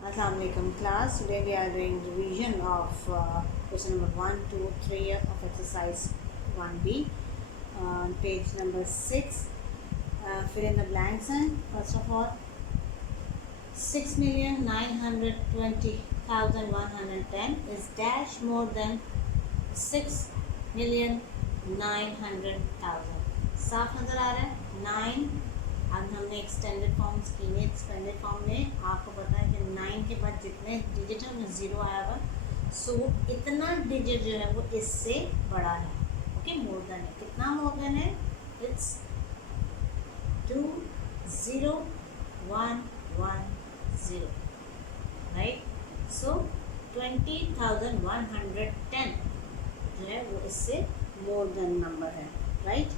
Assalamualaikum class. Today we are doing revision of question number 1, 2, 3 of exercise 1B. Page number 6. Fill in the blanks and first of all 6,920,110 is dash more than 6,900,000. साफ नज़र आ रहा है 9. अब हमने extended forms की है. Extended form में आपको पता है कि 9 के बाद जितने डिजिट है उसमें 0 आया हुआ. सो इतना डिजिट जो है वो इससे बड़ा है. ओके, मोर देन है. कितना मोर देन है? It's 20110, right. सो 20,110 जो है वो इससे मोर देन नंबर है, right.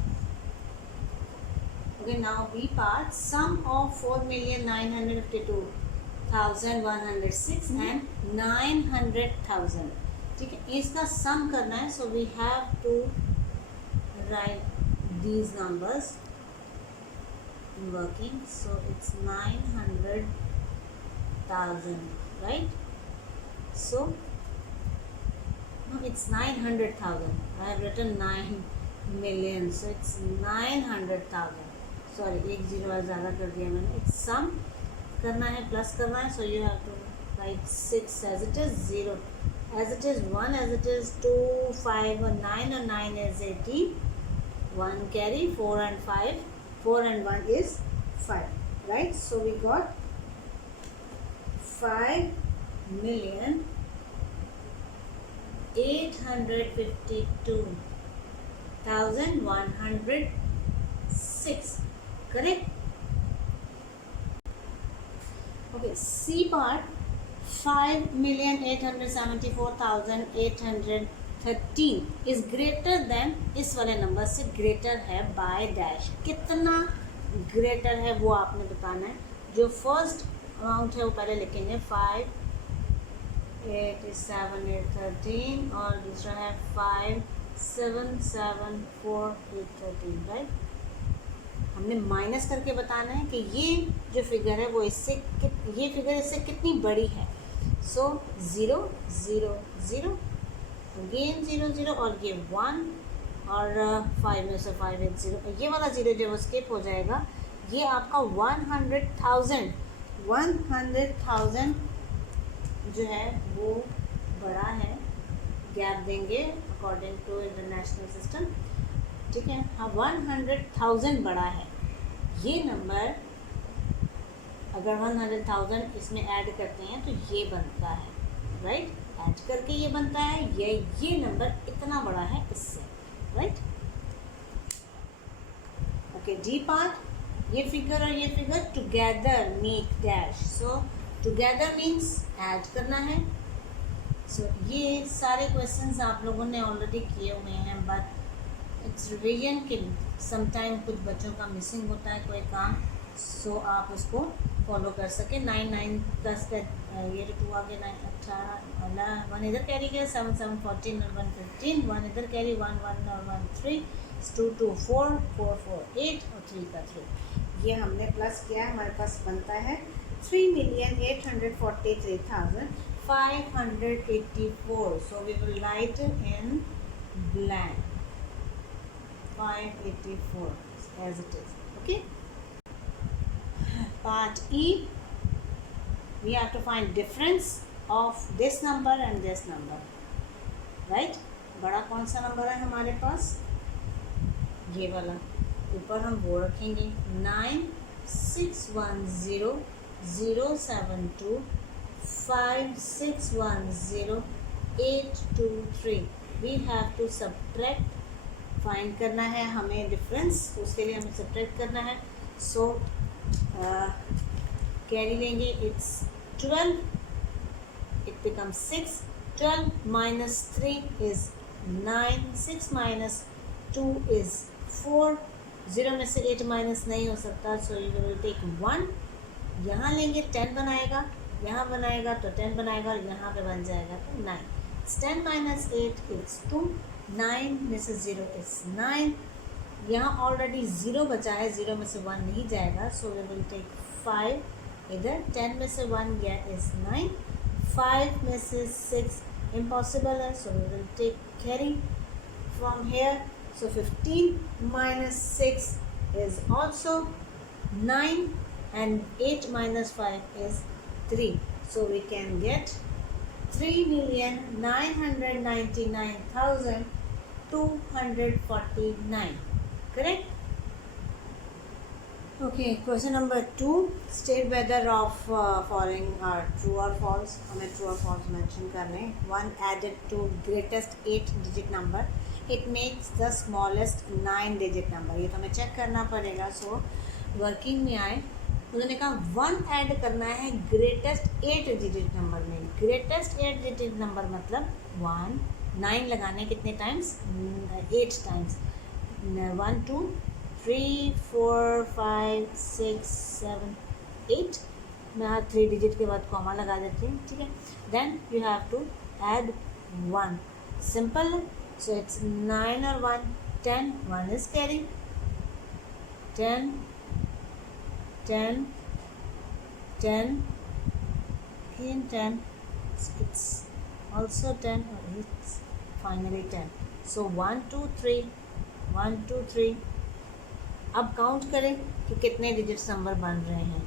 Okay, now B part. Sum of 4,952,106 and 900,000. ठीक है, इसका सम करना है. So we have to write these numbers in working. So it's 900,000, right? So no, it's 900,000. I have written 9 million. So it's 900,000. Sorry, एक zero और ज़्यादा कर दिया मैंने. इट्स सम करना है, प्लस करना है. So you have to write 6 as it is, 0 as it is, 1 as it is, 2, 5 और 9 और 9 इज 80. 1 carry, 4 and 5, 4 and 1 is 5, right. So we got 5,852,106. Correct. Okay, C part. 5,874,813 is greater than इस वाले number से greater है by dash. कितना greater है वो आपने बताना है. जो फर्स्ट अमाउंट है वो पहले लिखेंगे. 5,877,813 और दूसरा है 5,774,813, राइट. हमने माइनस करके बताना है कि ये जो फिगर है वो इससे ये फिगर इससे कितनी बड़ी है. सो 0 0 0 अगेन 0 0 और ये 1 और 5 में से 5 1 0. ये वाला 0 जो वो स्किप हो जाएगा. ये आपका 100,000 जो है वो बड़ा है. गैप देंगे अकॉर्डिंग टू इंटरनेशनल सिस्टम. ठीक है, हाँ 100,000 बड़ा है. ये नंबर अगर 100,000 इसमें ऐड करते हैं तो ये बनता है, राइट. ऐड करके ये बनता है. ये नंबर इतना बड़ा है इससे, राइट. Okay, D part. ये फिगर और ये फिगर टुगेदर मेक डैश. सो टुगेदर मीन्स ऐड करना है. सो ये सारे क्वेश्चंस आप लोगों ने ऑलरेडी किए हुए हैं, बट इट्स रिवीजन के समटाइम कुछ बच्चों का मिसिंग होता है कोई काम. सो आप उसको फॉलो कर सके. 9 9 प्लस का ये जो 2 आगे 9 18 1 इधर कैरी किया. 7 7 14 और 1 15. 1 इधर कैरी, 1 1 और 1 3. 2 2 4 4 4 8 और 3 का 3. ये हमने प्लस किया. हमारे पास बनता है 3,843,584. So we will write in blank 584 as it is. Okay. Part E. We have to find difference of this number and this number. Right? बड़ा कौन सा नंबर है हमारे पास? ये वाला. ऊपर हम वो रखेंगे 9610,07610,823. We have to subtract. Find करना है हमें डिफरेंस. उसके लिए हमें सब्ट्रैक्ट करना है. सो कैरी लेंगे. It's 12. It becomes 6. 12 minus 3 is 9. 6 minus 2 is 4. 0 में से 8 माइनस नहीं हो सकता. So you will take 1. यहाँ लेंगे 10 बनाएगा, यहाँ बनाएगा तो 10 बनाएगा और यहाँ पे बन जाएगा तो 9. 10 minus 8 is 2. 9 में से 0 इज 9. यहाँ ऑलरेडी 0 बचा है. 0 में से 1 नहीं जाएगा. सो वी विल टेक 5 इधर 10 में से 1 गया इज 9, 5 में से 6 इम्पॉसिबल है, so we will take carry from here. So 15 minus 6 is also 9 and 8 minus 5 is 3. So we can get 3,999,249. Correct? Okay, question number 2. State whether of following are true or false. हमें true or false mention करने. 1 added to greatest 8 digit number. It makes the smallest 9 digit number. ये तो हमें check करना पड़ेगा. So working में आए, उन्होंने कहा 1 ऐड करना है ग्रेटेस्ट 8 डिजिट नंबर में. ग्रेटेस्ट 8 डिजिट नंबर मतलब 1, 9 लगाने कितने टाइम्स, 8 टाइम्स. 1 2 3 4 5 6 7 8. मैं यहाँ 3 डिजिट के बाद कॉमा लगा देती हूँ. ठीक है. Then you have to add 1. Simple. So it's 9 or 1, 10. 1 is carry. 10, 10, 10, again 10. It's also 10 or it's finally 10. So 1 2 3, 1 2 3. अब काउंट करें कि कितने डिजिट्स नंबर बन रहे हैं.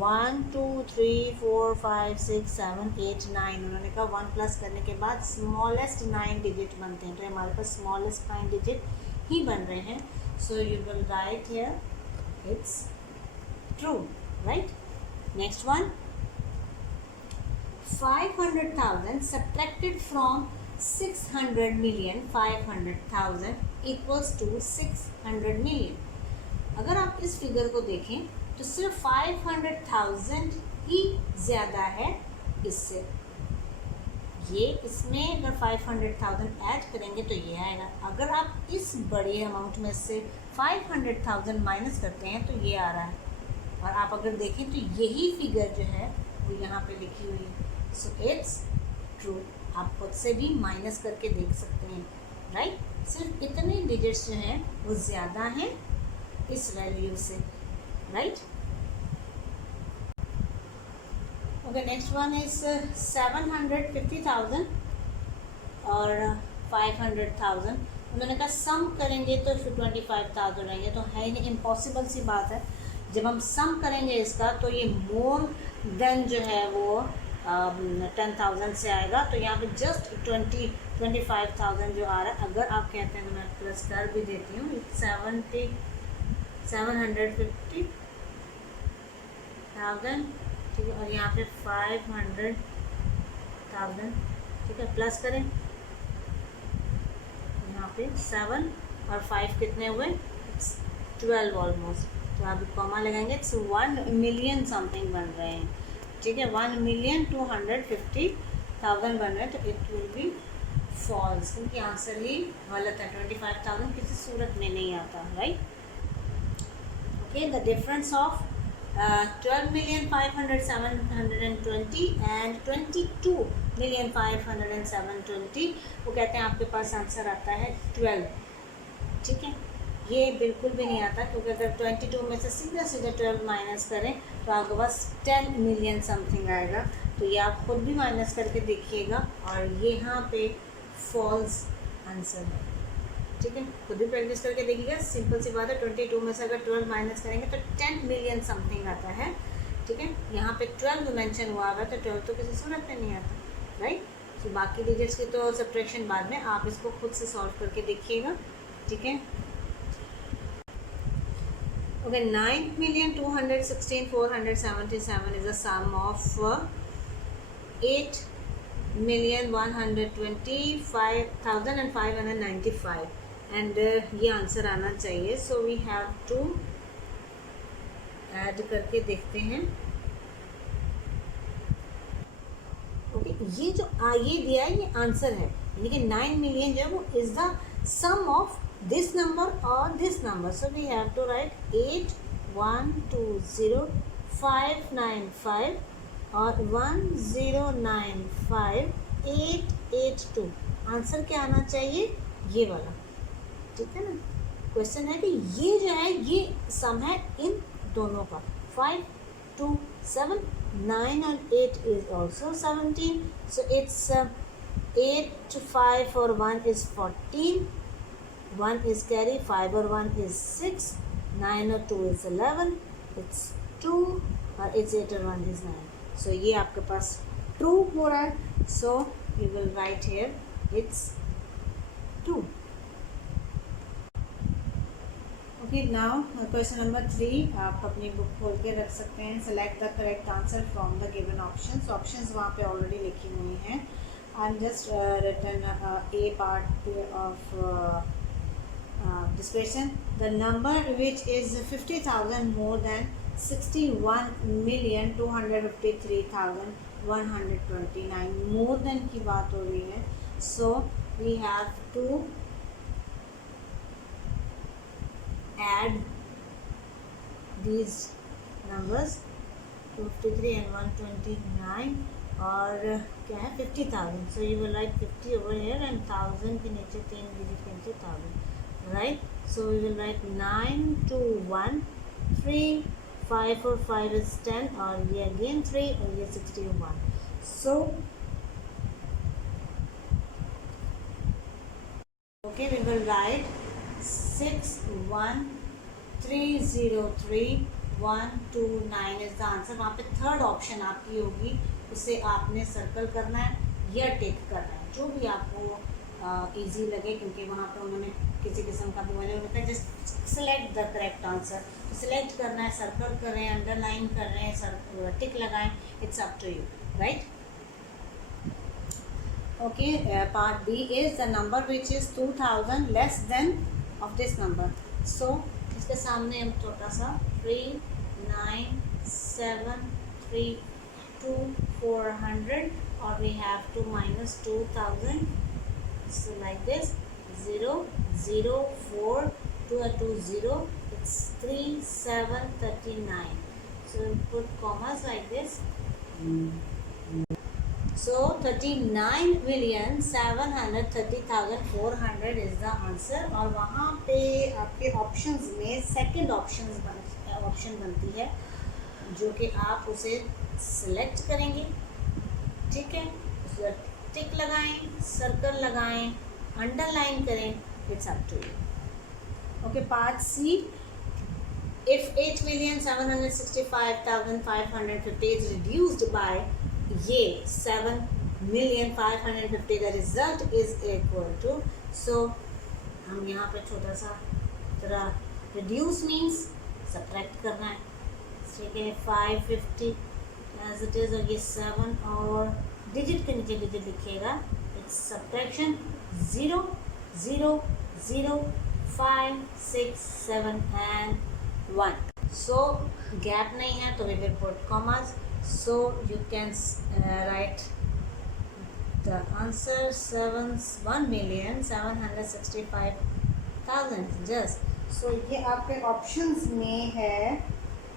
1 2 3 4 5 6 7 8 9. उन्होंने कहा 1 प्लस करने के बाद स्मॉलेस्ट 9 डिजिट बनते हैं, तो हमारे पास स्मॉलेस्ट 9 डिजिट ही बन रहे हैं. So you will write here it's true. Right. Next one. 500,000 subtracted from 600 million 500,000 equals to 600 million. अगर आप इस फिगर को देखें तो सिर्फ 500,000 ही ज़्यादा है इससे. ये इसमें अगर 500,000 ऐड करेंगे तो ये आएगा. अगर आप इस बड़े अमाउंट में से 500,000 माइनस करते हैं तो ये आ रहा है. और आप अगर देखें तो यही फिगर जो है वो यहाँ पे लिखी हुई है. So it's true. आप खुद से भी माइनस करके देख सकते हैं. राइट. सिर्फ इतने डिजिट्स जो हैं वो ज़्यादा हैं इस वैल्यू से. right. Okay, next one is 750,000 और 500,000. उन्होंने कहा सम करेंगे तो फिर 25,000 रहेंगे, तो है नहीं, इम्पॉसिबल सी बात है. जब हम सम करेंगे इसका तो ये मोर देन जो है वो 10,000 से आएगा. तो यहाँ पे जस्ट 25,000 जो आ रहा है. अगर आप कहते हैं तो मैं प्लस कर भी देती हूँ. 750,000. ठीक है. और यहाँ पे 500,000. ठीक है. प्लस करें. यहाँ पे 7 और 5 कितने हुए, 12 ऑलमोस्ट. तो आप कॉमा लगाएंगे. इट्स 1 मिलियन समथिंग बन रहे हैं. ठीक है. 1,250,000 बन रहे हैं. तो इट विल बी फॉल्स, क्योंकि आंसर ही गलत है. 25,000 किसी सूरत में नहीं आता. Right. Okay. The difference of 12,500,720 and 22,500,720. वो कहते हैं आपके पास आंसर आता है 12. ठीक है. ये बिल्कुल भी नहीं आता, क्योंकि अगर 22 में से सीधा सीधा 12 माइनस करें तो आपके पास 10 मिलियन समथिंग आएगा. तो ये आप खुद भी माइनस करके देखिएगा. और ये यहाँ पे फॉल्स आंसर है. ठीक है. खुद भी प्रैक्टिस करके देखिएगा. सिंपल सी बात है. 22 में से अगर 12 माइनस करेंगे तो 10 मिलियन समथिंग आता है. ठीक है. यहाँ पे 12 मेंशन हुआ है, तो 12 तो किसी सूरत में नहीं आता. राइट. तो बाकी डिजिट्स की तो सब्ट्रैक्शन बाद में, आप इसको खुद से सॉल्व करके देखिएगा. ठीक है. Okay. 9,216,477 is the sum of 8,125,595 and ये आंसर आना चाहिए. So we have to add करके देखते हैं. ओके. ये जो ये दिया है ये आंसर है, यानी कि 9 मिलियन जो है वो is the sum of this number or this number. So we have to write 8,120,595 और 1,095,882. आंसर क्या आना चाहिए, ये वाला. ठीक है ना. क्वेश्चन है कि ये जो है ये सम है इन दोनों का, 5 2 7. 9 and 8 is also 17. So it's 8 to 5 or 1 is 14. 1 is carry, 5 or 1 is 6. 9 or 2 is 11. It's 2 और it's 8 or 1 is 9. So ये आपके पास true हो रहा है. So you will write here it's 2. Okay, now question number 3. आप अपनी बुक खोल के रख सकते हैं. Select the correct answer from the given options. Options वहाँ पे already लिखी हुई हैं. I'm just written A part of this question. The number which is 50,000 more than 61,253,129. More than की बात हो रही है. So we have to add these numbers 253 and 129 और क्या है 50,000. So you will write 50 over here and 1,000 के नीचे 3 digit के नीचे 1,000, right? So we will write 9 to 1 3 5 और 5 is 10 और ये again 3 और ये 61. So okay, we will write 61303,129 is the answer. वहाँ पे थर्ड ऑप्शन आपकी होगी, उसे आपने सर्कल करना है या टिक करना है, जो भी आपको इजी लगे, क्योंकि वहाँ पे उन्होंने किसी किस्म का भी मैंने उन्होंने just select the correct answer. Select करना है, सर्कल करें, अंडरलाइन करें, टिक लगाएं, it's up to you, right? Okay, part B is the number which is 2,000 less than of this number. So इसके सामने हम छोटा सा 3 9 7 3 2 400 और we have to minus 2,000. So like this 0 0 4 2 2 0. It's 3 7 39. So put commas like this. So 39,730,400 is the answer. और वहाँ पे आपके ऑप्शंस में सेकंड ऑप्शन बनती है, जो कि आप उसे सिलेक्ट करेंगे, ठीक है? उसका टिक लगाएं, सर्कल लगाएं, अंडरलाइन करें, it's up to you. Okay, part C. If 8,765,550 is reduced by ये 7,550,000 the result is equal to. So हम यहाँ पे छोटा सा जरा reduce means subtract करना है, ठीक है? 550 as it is और ये 7 और डिजिट के नीचे डिजिट लिखिएगा. It's subtraction 0 0 0 5 6 7 and 1. So gap नहीं है तो we will put commas. So you can write the answer 1,765,000 just. So ये आपके ऑप्शंस में है,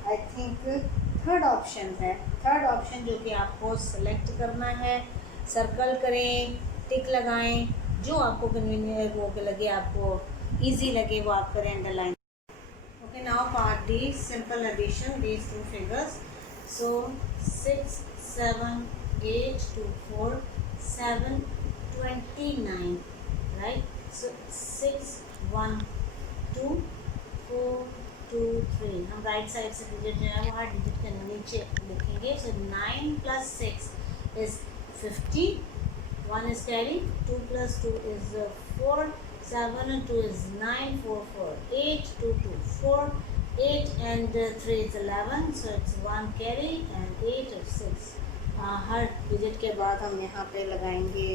आई थिंक थर्ड ऑप्शन है. थर्ड ऑप्शन जो कि आपको सेलेक्ट करना है, सर्कल करें, टिक लगाएं, जो आपको कन्वीनियंट वो लगे, आपको इजी लगे वो आप करें, underline. Okay, now part D, simple addition, these two figures. So 6 7 8 2 4 7 29, right? So 6 1 2 4 2 3. हम राइट साइड से डिजिट जो है वो हर डिजिट के नीचे लिखेंगे. So 9 plus 6 is 50. 1 is carry. 2 plus 2 is 4. 7 and 2 is 9. 4 4 8 2 2 4. 8 and 3 is 11. So it's 1 carry and 8 or 6. Her digit के बाद हम यहाँ पे लगाएंगे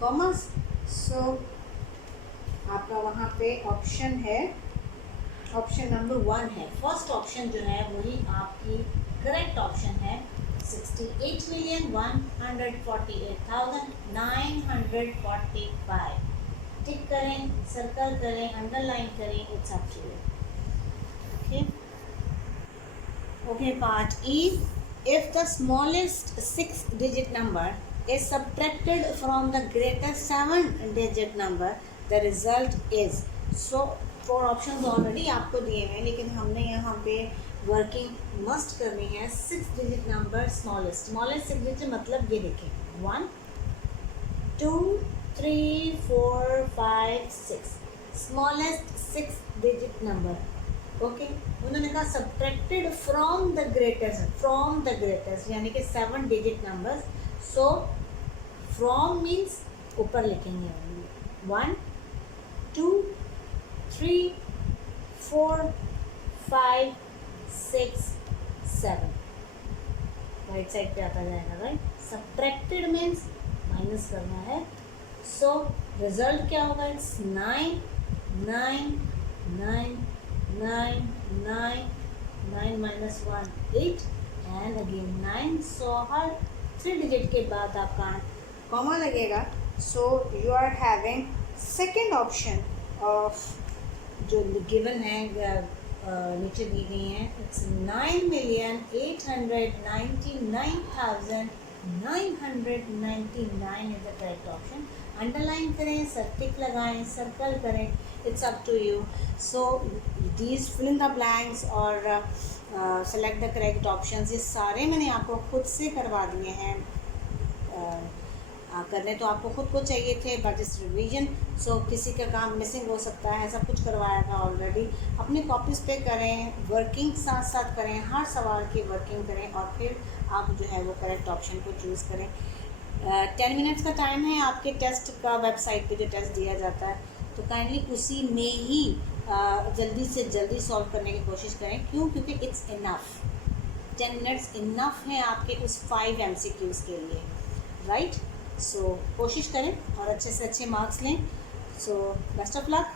कॉमर्स. सो आपका वहाँ पे ऑप्शन है, ऑप्शन नंबर 1 है. फर्स्ट ऑप्शन जो है वही आपकी करेक्ट ऑप्शन है. 68,148,945. टिक करें, सर्कल करें, अंडरलाइन करें, it's up to you. Okay, part E. If the smallest 6-digit number is subtracted from the greatest 7-digit number, the result is. So 4 options already आपको दिए हैं, लेकिन हमने यहाँ पे वर्किंग मस्ट करनी है 6 डिजिट नंबर स्मॉलेस्ट 6 डिजिट मतलब ये देखें 1 2 3 4 5 6 स्मॉलेस्ट 6 डिजिट नंबर। ओके, उन्होंने कहा सब्ट्रैक्टेड फ्रॉम द ग्रेटेस्ट यानी कि 7 digit numbers. So from means ऊपर लिखेंगे 1 2 3 4 5 6 7 राइट साइड पे आता जाएगा। राइट, सब्ट्रैक्टेड मीन्स माइनस करना है। सो रिजल्ट क्या होगा? It's 9 9 9 9 9 9 minus 1 8 and again 9। So हर 3 डिजिट के बाद आपका कॉमा लगेगा। So you are having second option of जो गिवन है नीचे दी गई हैं। It's 9,899,999 is the correct option. Underline करें, टिक लगाएं, सर्कल करें, it's up to you. So these fill in the blanks और सेलेक्ट द करेक्ट ऑप्शंस, ये सारे मैंने आपको खुद से करवा दिए हैं। करने तो आपको खुद को चाहिए थे बट इस रिवीजन सो किसी का काम मिसिंग हो सकता है, सब कुछ करवाया था ऑलरेडी। अपनी कॉपीज़ पे करें, वर्किंग साथ साथ करें, हर सवाल की वर्किंग करें और फिर आप जो है वो करेक्ट ऑप्शन को चूज़ करें। 10 मिनट्स का टाइम है आपके टेस्ट का, वेबसाइट पे जो टेस्ट दिया जाता है, तो काइंडली उसी में ही जल्दी से जल्दी सॉल्व करने की कोशिश करें। क्यों? क्योंकि इट्स इनफ, 10 मिनट्स इनफ हैं आपके उस 5 MCQs के लिए। राइट, सो कोशिश करें और अच्छे से अच्छे मार्क्स लें। So best of luck.